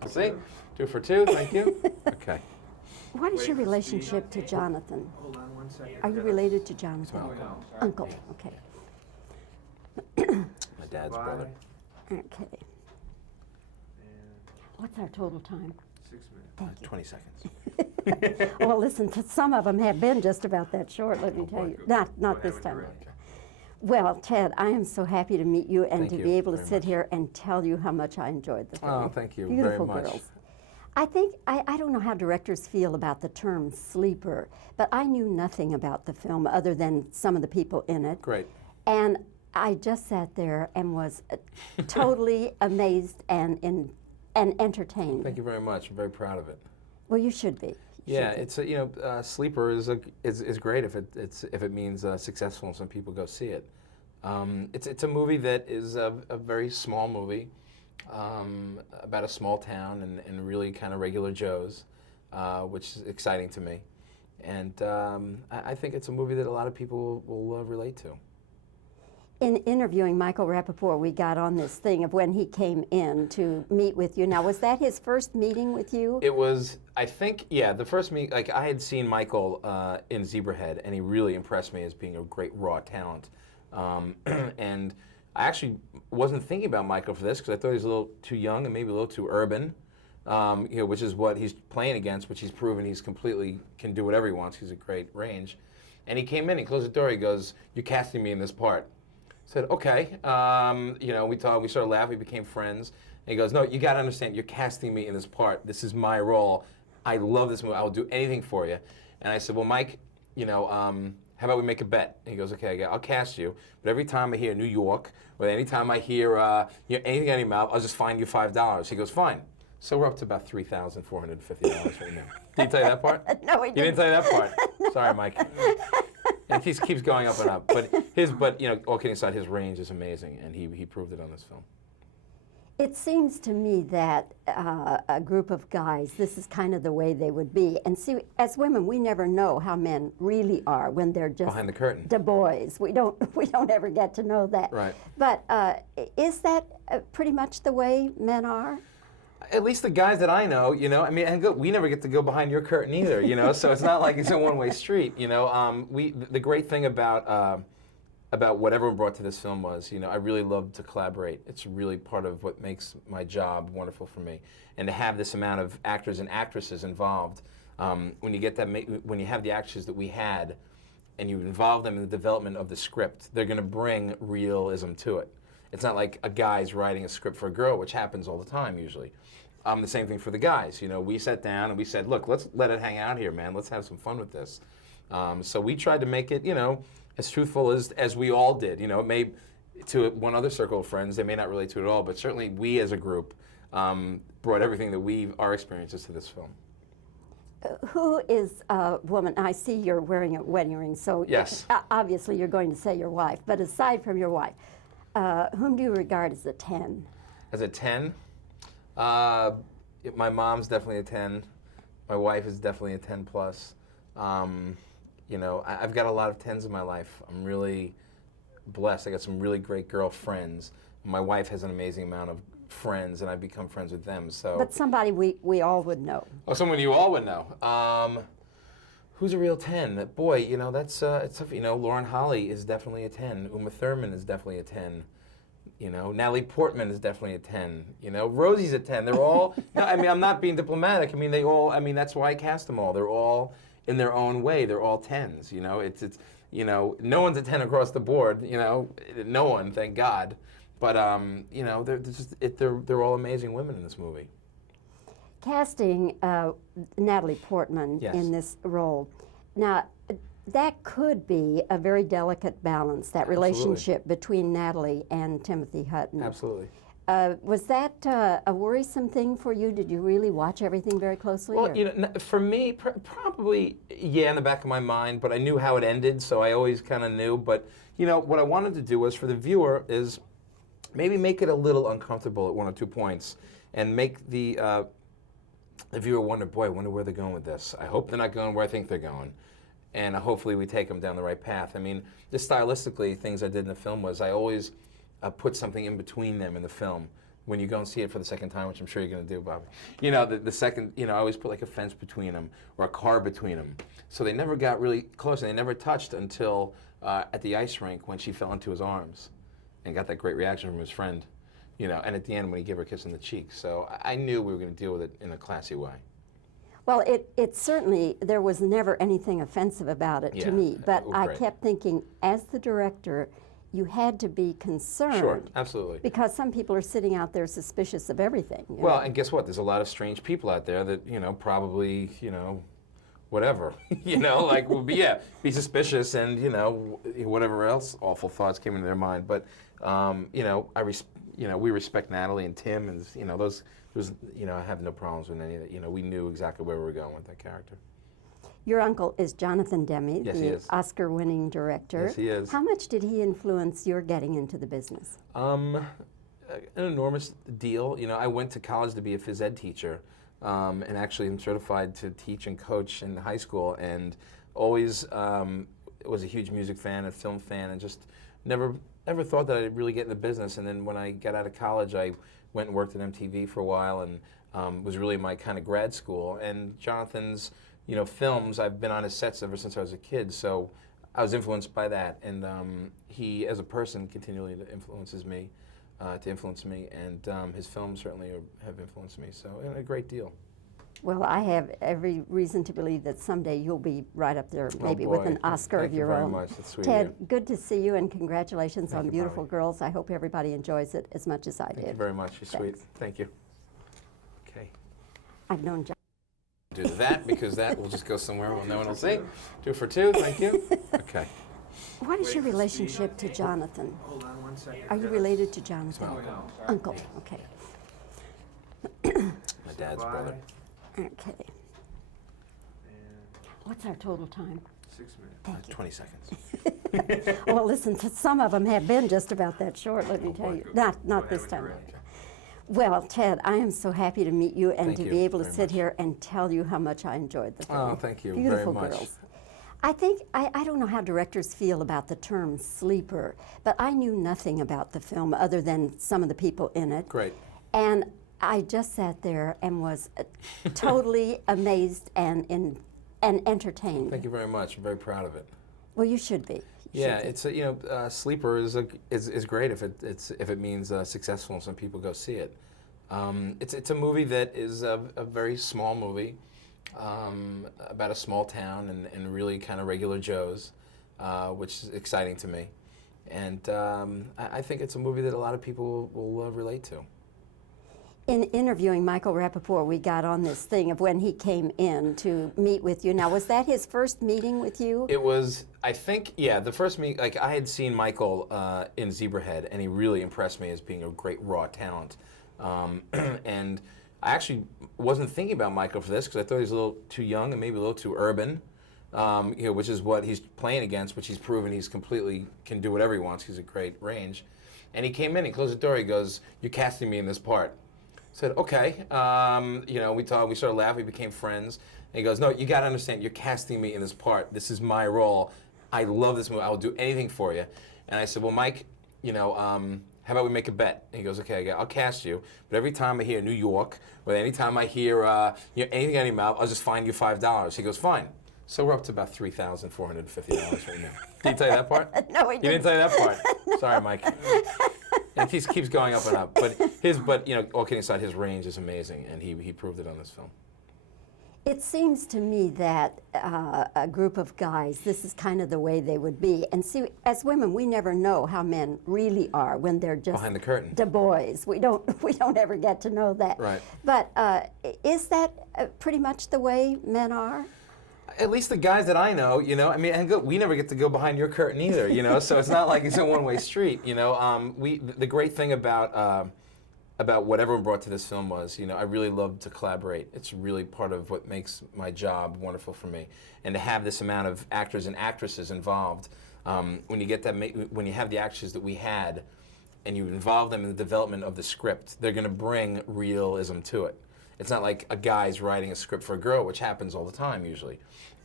See? 2 for 2, thank you. Okay. What is your relationship to Jonathan? Hold on one second. Are you related to Jonathan? It's my Uncle, okay. My dad's brother. Okay. And What's our total time? 6 minutes. 20 seconds. Well, listen, some of them have been just about that short, let me tell you. Not this time. Well, Ted, I am so happy to meet you and Thank to you be able to very sit much. here and tell you how much I enjoyed the film. Oh, thank you Beautiful very much. girls. I think, I don't know how directors feel about the term sleeper, but I knew nothing about the film other than some of the people in it. Great. And I just sat there and was totally amazed and entertained. Thank you very much. I'm very proud of it. Well, you should be. You Yeah, should be. it's a, sleeper is great if it means successful and some people go see it. It's a movie that is a very small movie about a small town and really kind of regular Joes, which is exciting to me. And I think it's a movie that a lot of people will relate to. In interviewing Michael Rappaport, we got on this thing of when he came in to meet with you. Now, was that his first meeting with you? It was, I think, yeah, the first meet, like I had seen Michael in Zebrahead, and he really impressed me as being a great raw talent. And I actually wasn't thinking about Michael for this because I thought he was a little too young and maybe a little too urban, which is what he's playing against, which he's proven he's completely can do whatever he wants. He's a great range. And he came in, he closed the door, he goes, "You're casting me in this part." I said, "Okay." We talked, we started laughing, we became friends. And he goes, "No, you got to understand, you're casting me in this part. This is my role. I love this movie. I will do anything for you." And I said, "Well, Mike, how about we make a bet?" And he goes, "Okay, I'll cast you, but every time I hear New York, or any time I hear anything out of your mouth, I'll just fine you $5. He goes, "Fine." So we're up to about $3,450 right now. Did he tell you that part? No, he He didn't tell you that part. Sorry, Mike. And he keeps going up and up. But all kidding aside, his range is amazing, and he proved it on this film. It seems to me that a group of guys, this is kind of the way they would be. And see, as women, we never know how men really are when they're just Behind the curtain. the boys. We don't ever get to know that. Right. But is that pretty much the way men are? At least the guys that I know, we never get to go behind your curtain either, so it's not like it's a one-way street, The great thing about what everyone brought to this film was, I really love to collaborate. It's really part of what makes my job wonderful for me. And to have this amount of actors and actresses involved, when you have the actors that we had, and you involve them in the development of the script, they're going to bring realism to it. It's not like a guy's writing a script for a girl, which happens all the time usually. The same thing for the guys. We sat down and we said, "Look, let's let it hang out here, man. Let's have some fun with this." So we tried to make it, as truthful as we all did. It may, to one other circle of friends, they may not relate to it at all, but certainly we as a group brought everything that our experiences to this film. Who is a woman? I see you're wearing a wedding ring, so Yes. Obviously you're going to say your wife. But aside from your wife, whom do you regard as a 10? As a 10, my mom's definitely a 10. My wife is definitely a 10 plus. I've got a lot of 10s in my life. I'm really blessed. I got some really great girlfriends. My wife has an amazing amount of friends, and I've become friends with them. So. But somebody we all would know. Oh, someone you all would know. Who's a real 10? Boy, that's it's tough. Lauren Holly is definitely a 10. Uma Thurman is definitely a 10. Natalie Portman is definitely a 10. Rosie's a 10. They're all. No, I'm not being diplomatic. They all. That's why I cast them all. They're all in their own way. They're all 10s. It's no one's a 10 across the board. No one, thank God. But they're all amazing women in this movie. Casting Natalie Portman Yes. in this role. Now, that could be a very delicate balance, that relationship between Natalie and Timothy Hutton. Absolutely. Was that a worrisome thing for you? Did you really watch everything very closely? Well, or? for me, probably, yeah, in the back of my mind, but I knew how it ended, so I always kind of knew. But, what I wanted to do was for the viewer is maybe make it a little uncomfortable at one or two points and make the viewer wonder, boy, I wonder where they're going with this. I hope they're not going where I think they're going. And hopefully we take them down the right path. Just stylistically, things I did in the film was I always put something in between them in the film when you go and see it for the second time, which I'm sure you're going to do, Bobbie. You know, the second, you know, I always put like a fence between them or a car between them. So they never got really close, and they never touched until at the ice rink when she fell into his arms and got that great reaction from his friend. You know, and at the end when he gave her a kiss on the cheek. So I knew we were going to deal with it in a classy way. Well, it certainly, there was never anything offensive about it to me, but I kept thinking, as the director, you had to be concerned. Sure, absolutely. Because some people are sitting out there suspicious of everything. Well, and guess what? There's a lot of strange people out there that, you know, probably, you know, whatever, you know, like, will be, be suspicious and, you know, whatever else awful thoughts came into their mind. But, you know, we respect Natalie and Tim, and, you know, you know, I have no problems with any of that. You know, we knew exactly where we were going with that character. Your uncle is Jonathan Demme, yes, the Oscar-winning director. Yes, he is. How much did he influence your getting into the business? An enormous deal. You know, I went to college to be a phys ed teacher, and actually am certified to teach and coach in high school, and always was a huge music fan, a film fan, and just never thought that I'd really get in the business. And then when I got out of college, I went and worked at MTV for a while, and was really my kind of grad school. And Jonathan's, you know, films, I've been on his sets ever since I was a kid, so I was influenced by that. And he, as a person, continually influences me, and his films certainly have influenced me, so a great deal. Well, I have every reason to believe that someday you'll be right up there, maybe with an Oscar of your own. Thank you very much. That's sweet. Ted, good to see you, and congratulations on you, Beautiful Bobbie. Girls. I hope everybody enjoys it as much as I did. Thank you very much. You're sweet. Thanks. Thank you. Okay. I've known John. Do that, because that will just go somewhere no one will see. 2 for 2. Thank you. Okay. What is your relationship to Jonathan? Hold on 1 second. Are you related to Jonathan? Uncle. Okay. My dad's brother. Okay. What's our total time? 6 minutes. Thank you. 20 seconds. Well, listen, some of them have been just about that short, let me tell you. Not this time. Well, Ted, I am so happy to meet you and Thank to you be able to very sit much. here and tell you how much I enjoyed the film. Oh, thank you Beautiful very much. Girls. I think, I don't know how directors feel about the term sleeper, but I knew nothing about the film other than some of the people in it. Great. And I just sat there and was totally amazed and entertained. Thank you very much. I'm very proud of it. Well, you should be. Yeah, it's a, you know, Sleeper is great if it means successful and some people go see it. It's a movie that is a very small movie about a small town and really kind of regular Joes, which is exciting to me. And I think it's a movie that a lot of people will relate to. In interviewing Michael Rappaport, we got on this thing of when he came in to meet with you. Now, was that his first meeting with you? It was, I think, yeah, the first meeting, like I had seen Michael in Zebrahead, and he really impressed me as being a great raw talent. And I actually wasn't thinking about Michael for this because I thought he was a little too young and maybe a little too urban, you know, which is what he's playing against, which he's proven he's completely can do whatever he wants. He's a great range. And he came in, he closed the door, he goes, "You're casting me in this part." I said, "Okay." You know, we talked, we started laughing, we became friends. And he goes, "No, you got to understand, you're casting me in this part. This is my role. I love this movie. I will do anything for you." And I said, "Well, Mike, you know, how about we make a bet?" And he goes, "Okay, I'll cast you, but every time I hear New York, or any time I hear you know, anything out of your mouth, I'll just fine you $5. He goes, "Fine." So we're up to about $3,450 right now. Did he tell you that part? No, he He didn't tell you that part. Sorry, Mike. And it keeps going up and up. But you know, all kidding aside, his range is amazing, and he proved it on this film. It seems to me that a group of guys, this is kind of the way they would be. And see, as women, we never know how men really are when they're just Behind the curtain. the boys. We don't ever get to know that. Right. But is that pretty much the way men are? At least the guys that I know, you know, I mean, and we never get to go behind your curtain either, you know, so it's not like it's a one-way street, you know. The great thing about what everyone brought to this film was, you know, I really love to collaborate. It's really part of what makes my job wonderful for me. And to have this amount of actors and actresses involved, when you get that, when you have the actors that we had, and you involve them in the development of the script, they're going to bring realism to it. It's not like a guy's writing a script for a girl, which happens all the time usually.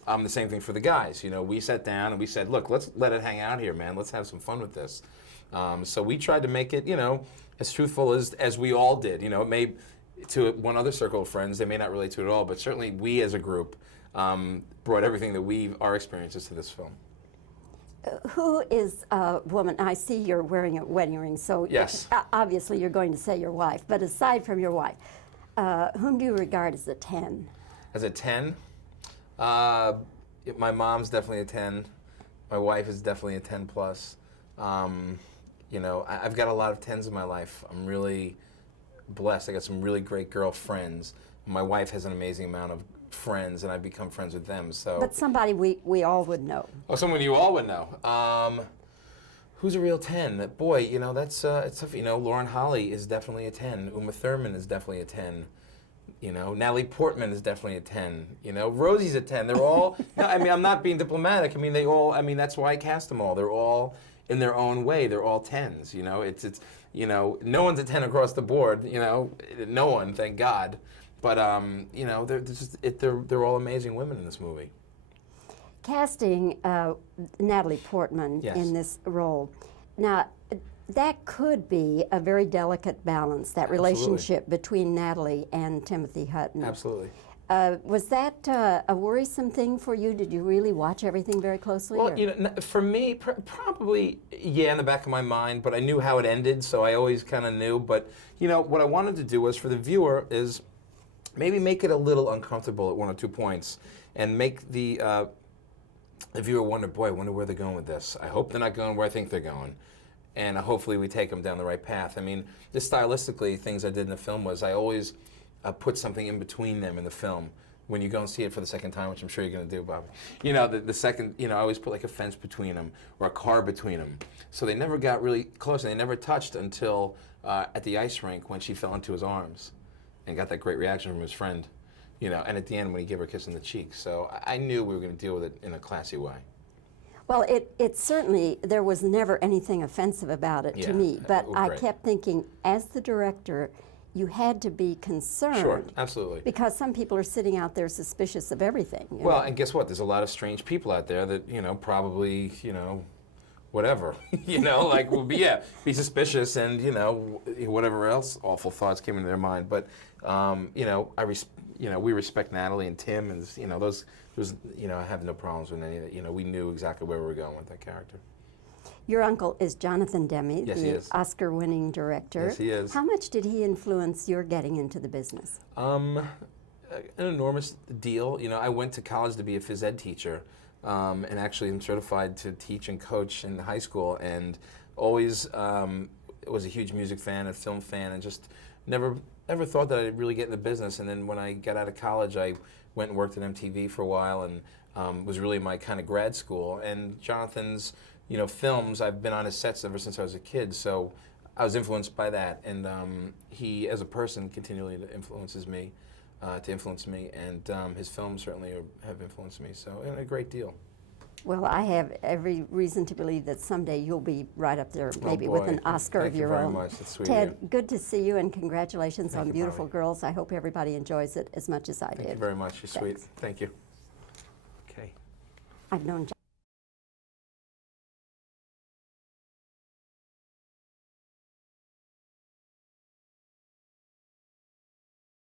the same thing for the guys. You know, we sat down and we said, look, let's let it hang out here, man. Let's have some fun with this. So we tried to make it, you know, as truthful as we all did. You know, it may, to one other circle of friends, they may not relate to it at all, but certainly we as a group brought everything that our experiences to this film. Who is a woman? I see you're wearing a wedding ring, so yes. Obviously you're going to say your wife. But aside from your wife, whom do you regard as a 10? As a 10? My mom's definitely a 10. My wife is definitely a 10 plus. You know, I've got a lot of 10s in my life. I'm really blessed. I got some really great girlfriends. My wife has an amazing amount of friends, and I've become friends with them. So. But somebody we all would know. Oh, someone you all would know. Who's a real 10? Boy, you know, that's it's tough. You know, Lauren Holly is definitely a 10. Uma Thurman is definitely a 10. You know, Natalie Portman is definitely a 10. You know, Rosie's a 10. They're all. No, I mean, I'm not being diplomatic. I mean, they all. I mean, that's why I cast them all. They're all in their own way. They're all 10s. You know, it's you know, no one's a 10 across the board. You know, no one, thank God. But you know, they're all amazing women in this movie. Casting Natalie Portman yes. in this role, now that could be a very delicate balance, that relationship Absolutely. Between Natalie and Timothy Hutton. Absolutely. Was that a worrisome thing for you? Did you really watch everything very closely? Well, you know, for me, probably, yeah, in the back of my mind, but I knew how it ended, so I always kind of knew. But, you know, what I wanted to do was for the viewer is maybe make it a little uncomfortable at 1 or 2 points and make the viewer wonder, boy, I wonder where they're going with this. I hope they're not going where I think they're going. And hopefully we take them down the right path. I mean, just stylistically, things I did in the film was I always put something in between them in the film. When you go and see it for the second time, which I'm sure you're going to do, Bobbie. You know, the second, you know, I always put like a fence between them or a car between them. So they never got really close and they never touched until at the ice rink when she fell into his arms and got that great reaction from his friend. You know, and at the end when he gave her a kiss on the cheek. So I knew we were going to deal with it in a classy way. Well, it certainly, there was never anything offensive about it to me, but I kept thinking, as the director, you had to be concerned. Sure, absolutely. Because some people are sitting out there suspicious of everything. Well, and guess what? There's a lot of strange people out there that, you know, probably, you know, whatever, you know, like, well, be suspicious and, you know, whatever else awful thoughts came into their mind. But, you know, we respect Natalie and Tim and, you know, you know, I have no problems with any of that. You know, we knew exactly where we were going with that character. Your uncle is Jonathan Demme, yes, the Oscar-winning director. Yes, he is. How much did he influence your getting into the business? An enormous deal. You know, I went to college to be a phys ed teacher, and actually I'm certified to teach and coach in high school, and always was a huge music fan, a film fan, and just never thought that I'd really get in the business. And then when I got out of college, I went and worked at MTV for a while, and was really my kind of grad school. And Jonathan's, you know, films, I've been on his sets ever since I was a kid, so I was influenced by that. And he, as a person, continually influences me, and his films certainly have influenced me, so a great deal. Well, I have every reason to believe that someday you'll be right up there, maybe with an Oscar of your own. Thank you very much. That's sweet Ted, of you. good to see you, and congratulations on Beautiful Bobbie. Girls. I hope everybody enjoys it as much as I did. Thank you very much. You're sweet. Thanks. Thank you. Okay. I've known